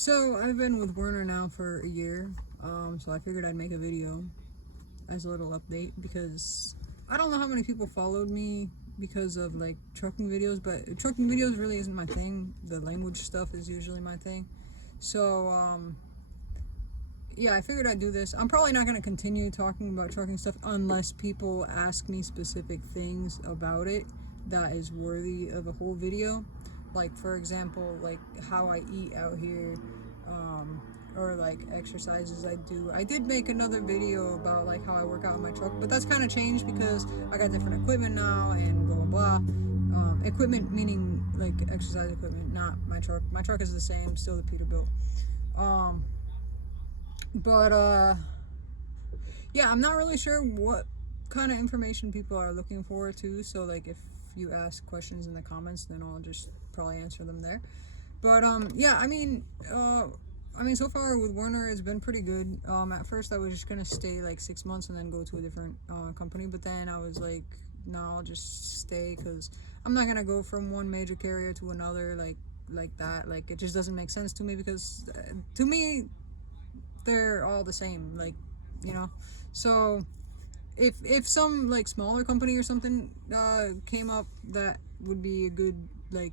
So I've been with Werner now for a year, so I figured I'd make a video as a little update because I don't know how many people followed me because of like trucking videos, but trucking videos really isn't my thing. The language stuff is usually my thing. So yeah, I figured I'd do this. I'm probably not going to continue talking about trucking stuff unless people ask me specific things about it that is worthy of a whole video. Like, for example, like how I eat out here, or like exercises I do. I did make another video about like how I work out in my truck, but that's kind of changed because I got different equipment now and blah blah blah. Equipment meaning like exercise equipment, not my truck. My truck is the same, still the Peterbilt. Um, but yeah, I'm not really sure what kind of information people are looking for too. So like if you ask questions in the comments, then I'll just probably answer them there. But yeah, so far with Werner, it's been pretty good. At first I was just gonna stay like 6 months and then go to a different company, but then I was like, no, I'll just stay because I'm not gonna go from one major carrier to another like that. Like it just doesn't make sense to me because to me they're all the same. Like, you know, so if some like smaller company or something came up that would be a good, like,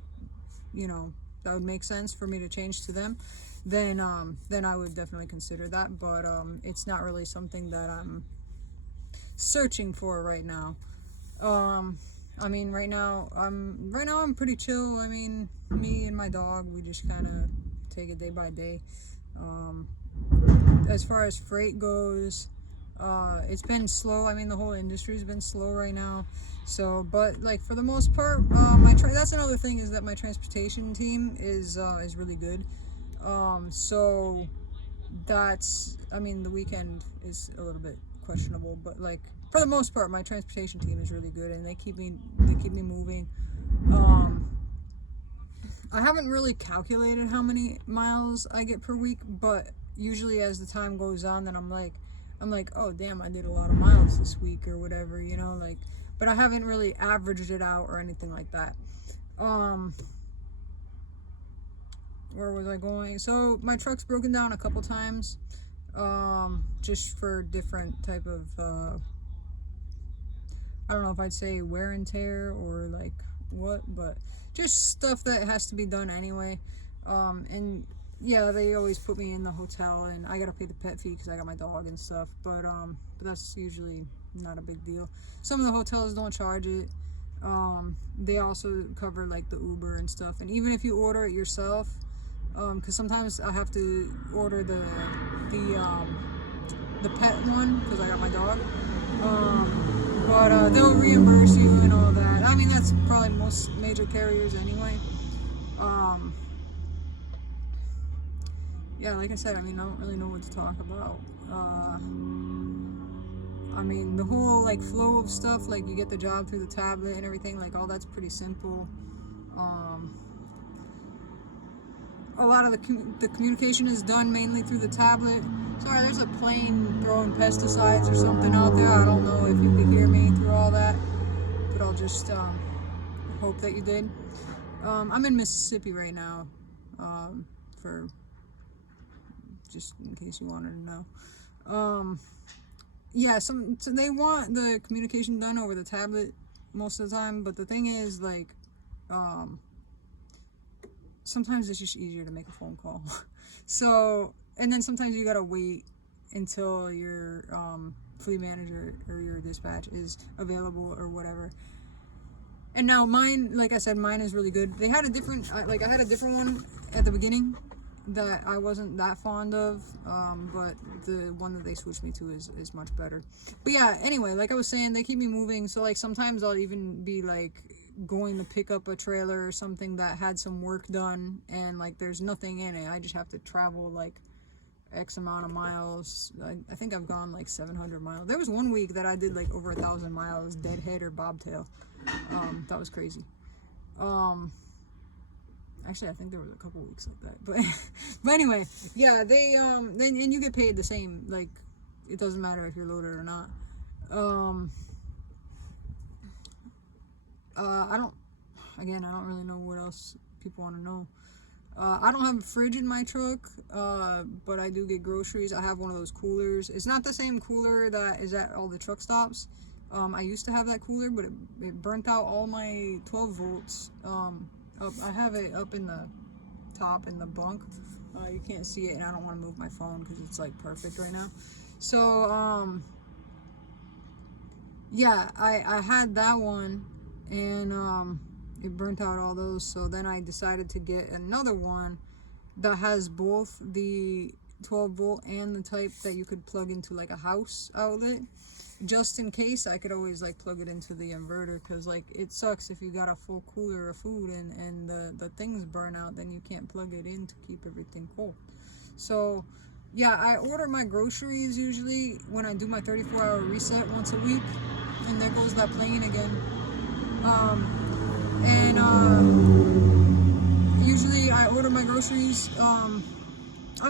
you know, that would make sense for me to change to them, then I would definitely consider that. But it's not really something that I'm searching for right now. I mean, right now I'm pretty chill. I mean, me and my dog, we just kind of take it day by day. As far as freight goes, it's been slow. I mean, the whole industry's been slow right now. So, but like for the most part, that's another thing, is that my transportation team is really good. So I mean, the weekend is a little bit questionable, but like for the most part, my transportation team is really good, and they keep me moving. I haven't really calculated how many miles I get per week, but usually as the time goes on, then I'm like, oh damn, I did a lot of miles this week or whatever, you know, like, but I haven't really averaged it out or anything like that. Where was I going? So my truck's broken down a couple times, just for different type of, I don't know if I'd say wear and tear or like what, but just stuff that has to be done anyway. And yeah, they always put me in the hotel, and I gotta pay the pet fee because I got my dog and stuff. But that's usually not a big deal. Some of the hotels don't charge it. They also cover like the Uber and stuff. And even if you order it yourself, because sometimes I have to order the pet one because I got my dog. But they'll reimburse you and all that. I mean, that's probably most major carriers anyway. Yeah, like I said, I mean, I don't really know what to talk about. I mean, the whole like flow of stuff, like you get the job through the tablet and everything, like all that's pretty simple. A lot of the communication is done mainly through the tablet. Sorry, there's a plane throwing pesticides or something out there. I don't know if you could hear me through all that, but I'll just hope that you did. I'm in Mississippi right now, for just in case you wanted to know. Yeah, so they want the communication done over the tablet most of the time, but the thing is, like, sometimes it's just easier to make a phone call. So, and then sometimes you gotta wait until your fleet manager or your dispatch is available or whatever. And now mine, like I said, mine is really good. They had a different, I had a different one at the beginning that I wasn't that fond of, but the one that they switched me to is much better. But yeah, anyway, like I was saying, they keep me moving. So like sometimes I'll even be like going to pick up a trailer or something that had some work done, and like there's nothing in it. I just have to travel like X amount of miles. I think I've gone like 700 miles. There was one week that I did like over 1,000 miles, deadhead or bobtail. That was crazy. Actually, I think there was a couple weeks like that, but anyway, yeah, they and you get paid the same. Like, it doesn't matter if you're loaded or not. I don't really know what else people want to know. I don't have a fridge in my truck, but I do get groceries. I have one of those coolers. It's not the same cooler that is at all the truck stops. I used to have that cooler, but it burnt out all my 12 volts. I have it up in the top in the bunk. You can't see it, and I don't want to move my phone because it's like perfect right now. So, yeah, I had that one, and it burnt out all those. So then I decided to get another one that has both the 12 volt and the type that you could plug into like a house outlet, just in case. I could always like plug it into the inverter, because like it sucks if you got a full cooler of food and the things burn out, then you can't plug it in to keep everything cold. So yeah, I order my groceries usually when I do my 34-hour reset once a week, and there goes that plane again. Usually I order my groceries. I'm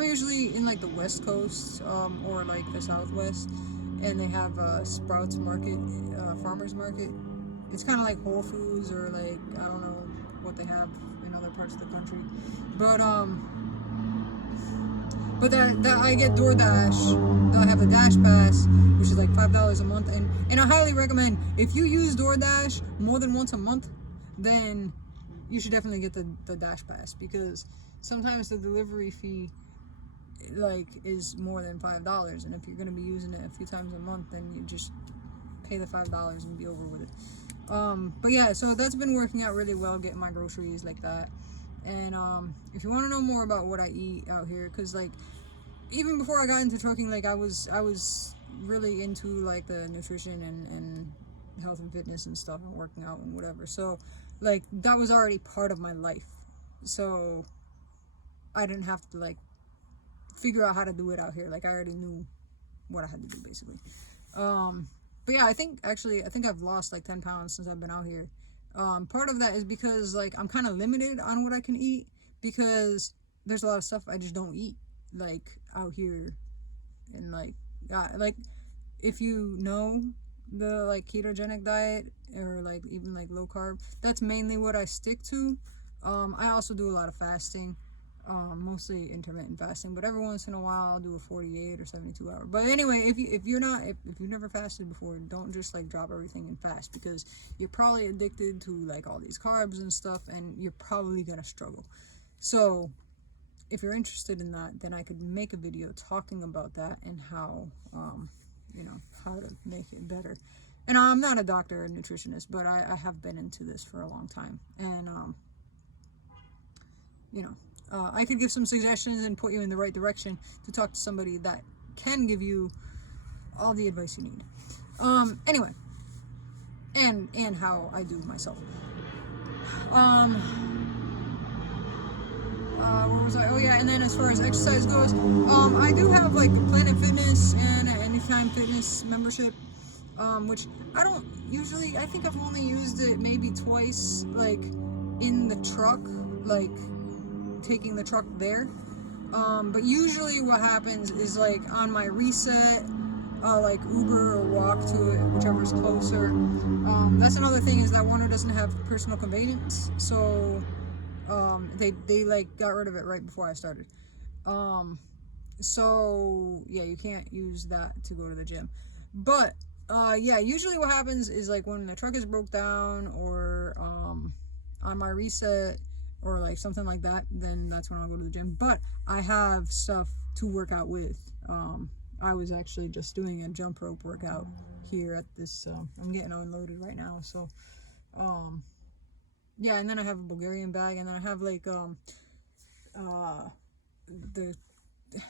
usually in like the West Coast, or like the Southwest, and they have Sprouts Market, Farmers Market. It's kind of like Whole Foods, or like, I don't know what they have in other parts of the country, but that I get DoorDash. They'll have the Dash Pass, which is like $5 a month, and I highly recommend, if you use DoorDash more than once a month, then you should definitely get the Dash Pass, because sometimes the delivery fee like is more than $5, and if you're going to be using it a few times a month, then you just pay the $5 and be over with it. But yeah, so that's been working out really well, getting my groceries like that. And if you want to know more about what I eat out here, because like even before I got into trucking, like I was really into like the nutrition and health and fitness and stuff, and working out and whatever. So like that was already part of my life, so I didn't have to like figure out how to do it out here. Like I already knew what I had to do, basically. But yeah, I think I've lost like 10 pounds since I've been out here. Part of that is because like I'm kind of limited on what I can eat, because there's a lot of stuff I just don't eat like out here. And like if you know the like ketogenic diet, or like even like low carb, that's mainly what I stick to. I also do a lot of fasting, mostly intermittent fasting, but every once in a while I'll do a 48 or 72 hour. But anyway, if you've never fasted before, don't just like drop everything and fast, because you're probably addicted to like all these carbs and stuff, and you're probably gonna struggle. So if you're interested in that, then I could make a video talking about that, and how how to make it better. And I'm not a doctor or nutritionist, but I have been into this for a long time, and I could give some suggestions and put you in the right direction to talk to somebody that can give you all the advice you need. Anyway, and how I do myself. Where was I? Oh yeah, and then as far as exercise goes, I do have like Planet Fitness and Anytime Fitness membership, which I don't usually. I think I've only used it maybe twice, like in the truck, like taking the truck there. But usually what happens is like on my reset, like Uber or walk to it, whichever's closer. That's another thing, is that Werner doesn't have personal conveyance, so they like got rid of it right before I started. So yeah, you can't use that to go to the gym. But yeah, usually what happens is like when the truck is broke down, or on my reset, or like something like that, then that's when I'll go to the gym. But I have stuff to work out with. I was actually just doing a jump rope workout here at this, I'm getting unloaded right now, so yeah. And then I have a Bulgarian bag, and then I have like the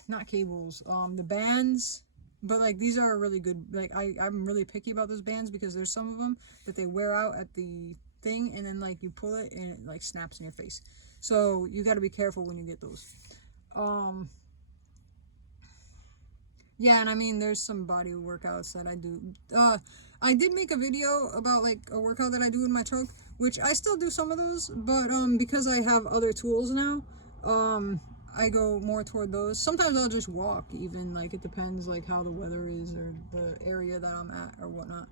not cables, the bands. But like these are really good. Like I'm really picky about those bands, because there's some of them that they wear out at the thing, and then like you pull it and it like snaps in your face, so you got to be careful when you get those. Yeah, and I mean there's some body workouts that I do. I did make a video about like a workout that I do in my truck, which I still do some of those, but because I have other tools now, I go more toward those. Sometimes I'll just walk, even, like it depends like how the weather is or the area that I'm at or whatnot.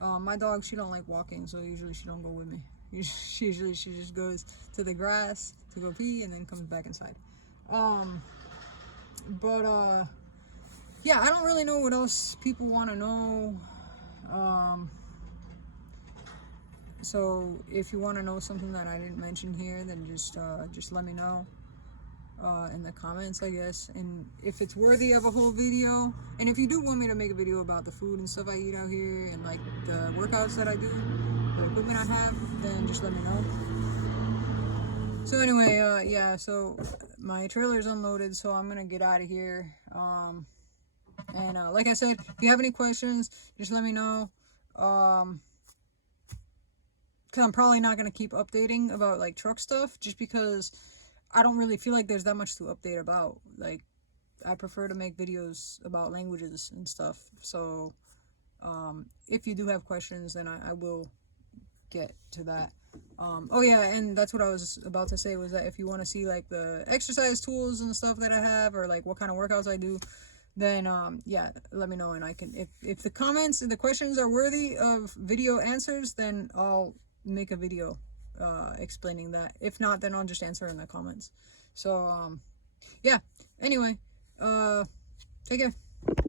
My dog, she don't like walking, so usually she don't go with me. Usually she just goes to the grass to go pee and then comes back inside. But yeah, I don't really know what else people want to know. So if you want to know something that I didn't mention here, then just let me know in the comments, I guess. And if it's worthy of a whole video, and if you do want me to make a video about the food and stuff I eat out here, and like the workouts that I do, the equipment I have, then just let me know. So anyway, yeah, so my trailer's unloaded, so I'm gonna get out of here. And like I said, if you have any questions, just let me know. Because I'm probably not going to keep updating about like truck stuff, just because I don't really feel like there's that much to update about. Like, I prefer to make videos about languages and stuff. So if you do have questions, then I will get to that. Oh yeah, and that's what I was about to say, was that if you want to see like the exercise tools and stuff that I have, or like what kind of workouts I do, then yeah, let me know, and I can, if the comments and the questions are worthy of video answers, then I'll make a video explaining that. If not, then I'll just answer in the comments. So yeah, anyway, take care.